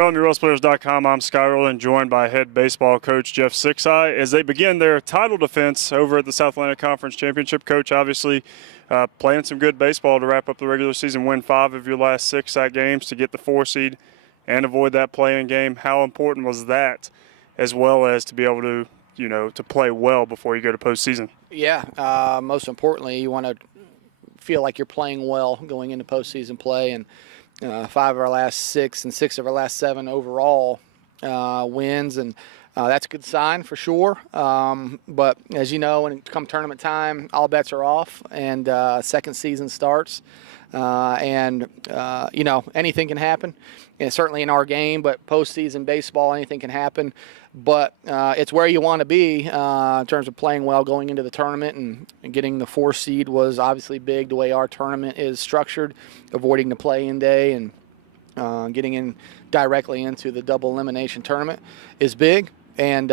From YourWellsPlayers.com, I'm Sky Rowland, joined by head baseball coach Jeff Sixeye as they begin their title defense over at the South Atlantic Conference Championship. Coach, obviously playing some good baseball to wrap up the regular season, win 5 of your last 6 SAC games to get the 4 seed and avoid that play-in game. How important was that, as well as to be able to, to play well before you go to postseason? Yeah, most importantly, you want to feel like you're playing well going into postseason play, and 5 of our last 6 and 6 of our last 7 overall wins, and that's a good sign for sure. But as you know, when it comes tournament time, all bets are off, and second season starts, and anything can happen. And certainly in our game, but postseason baseball, anything can happen. But it's where you want to be in terms of playing well going into the tournament, and getting the 4 seed was obviously big the way our tournament is structured, avoiding the play-in day and getting in directly into the double elimination tournament is big. And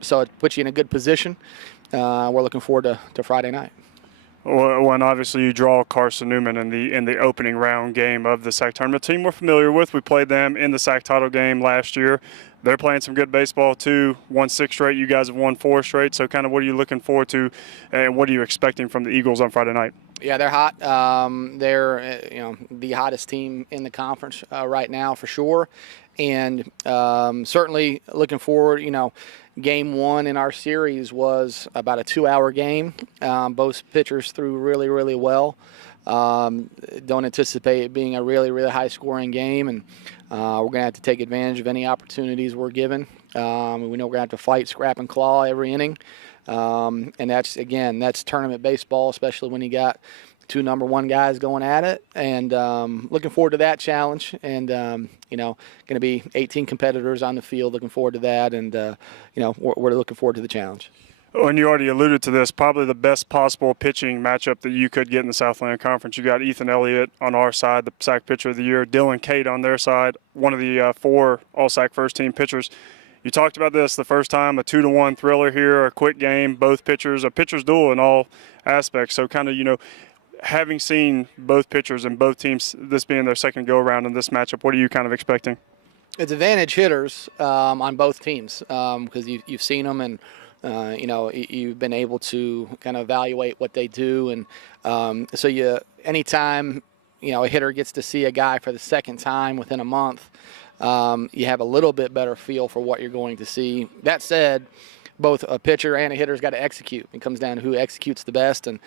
so it puts you in a good position. We're looking forward to Friday night. When obviously you draw Carson Newman in the opening round game of the SAC tournament, a team we're familiar with. We played them in the SAC title game last year. They're playing some good baseball too. Won 6 straight. You guys have won 4 straight. So kind of what are you looking forward to, and what are you expecting from the Eagles on Friday night? Yeah, they're hot. They're the hottest team in the conference right now for sure, and certainly looking forward. Game 1 in our series was about a 2-hour game. Both pitchers threw really, really well. Don't anticipate it being a really, really high-scoring game, and we're going to have to take advantage of any opportunities we're given. We know we're going to have to fight, scrap, and claw every inning. And that's tournament baseball, especially when you got 2 number 1 guys going at it. And looking forward to that challenge. And, going to be 18 competitors on the field, looking forward to that. And, we're looking forward to the challenge. Oh, and you already alluded to this, probably the best possible pitching matchup that you could get in the South Atlantic Conference. You got Ethan Elliot on our side, the SAC pitcher of the year, Dylan Cate on their side, one of the 4 All-SAC first-team pitchers. You talked about this the first time, a 2-1 thriller here, a quick game, both pitchers, a pitcher's duel in all aspects. So kind of, having seen both pitchers and both teams, this being their second go-around in this matchup, what are you kind of expecting? It's advantage hitters on both teams because you've seen them, and you've been able to kind of evaluate what they do. And so anytime, a hitter gets to see a guy for the second time within a month, you have a little bit better feel for what you're going to see. That said, both a pitcher and a hitter's got to execute. It comes down to who executes the best, and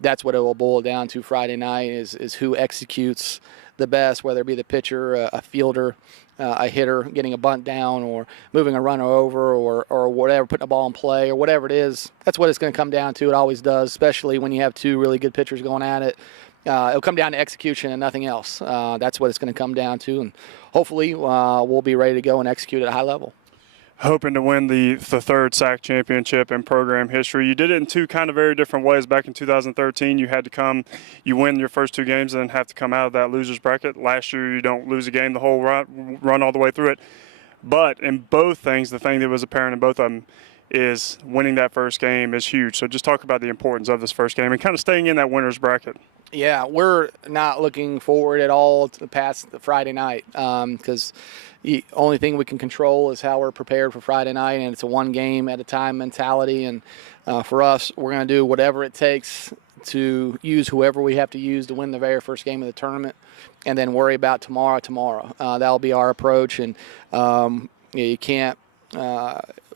that's what it will boil down to Friday night is who executes the best, whether it be the pitcher, a fielder, a hitter getting a bunt down, or moving a runner over, or whatever, putting a ball in play, or whatever it is. That's what it's going to come down to. It always does, especially when you have 2 really good pitchers going at it. It'll come down to execution and nothing else. That's what it's going to come down to, and hopefully we'll be ready to go and execute at a high level. Hoping to win the 3rd SAC championship in program history. You did it in 2 kind of very different ways. Back in 2013, you win your first 2 games and then have to come out of that loser's bracket. Last year, you don't lose a game the whole run all the way through it. But in both things, the thing that was apparent in both of them is winning that first game is huge. So just talk about the importance of this first game and kind of staying in that winner's bracket. Yeah, we're not looking forward at all to past the Friday night because the only thing we can control is how we're prepared for Friday night, and it's a 1 game at a time mentality. And for us, we're going to do whatever it takes to use whoever we have to use to win the very first game of the tournament, and then worry about tomorrow. That'll be our approach, and you can't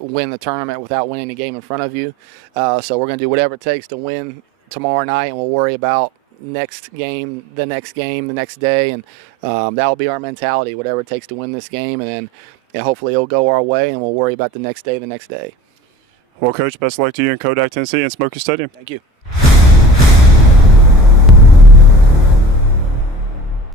win the tournament without winning the game in front of you. So we're going to do whatever it takes to win tomorrow night, and we'll worry about next game, the next day, and that'll be our mentality, whatever it takes to win this game, and then hopefully it'll go our way, and we'll worry about the next day. Well, Coach, best of luck to you in Kodak, Tennessee, and Smoky Stadium. Thank you.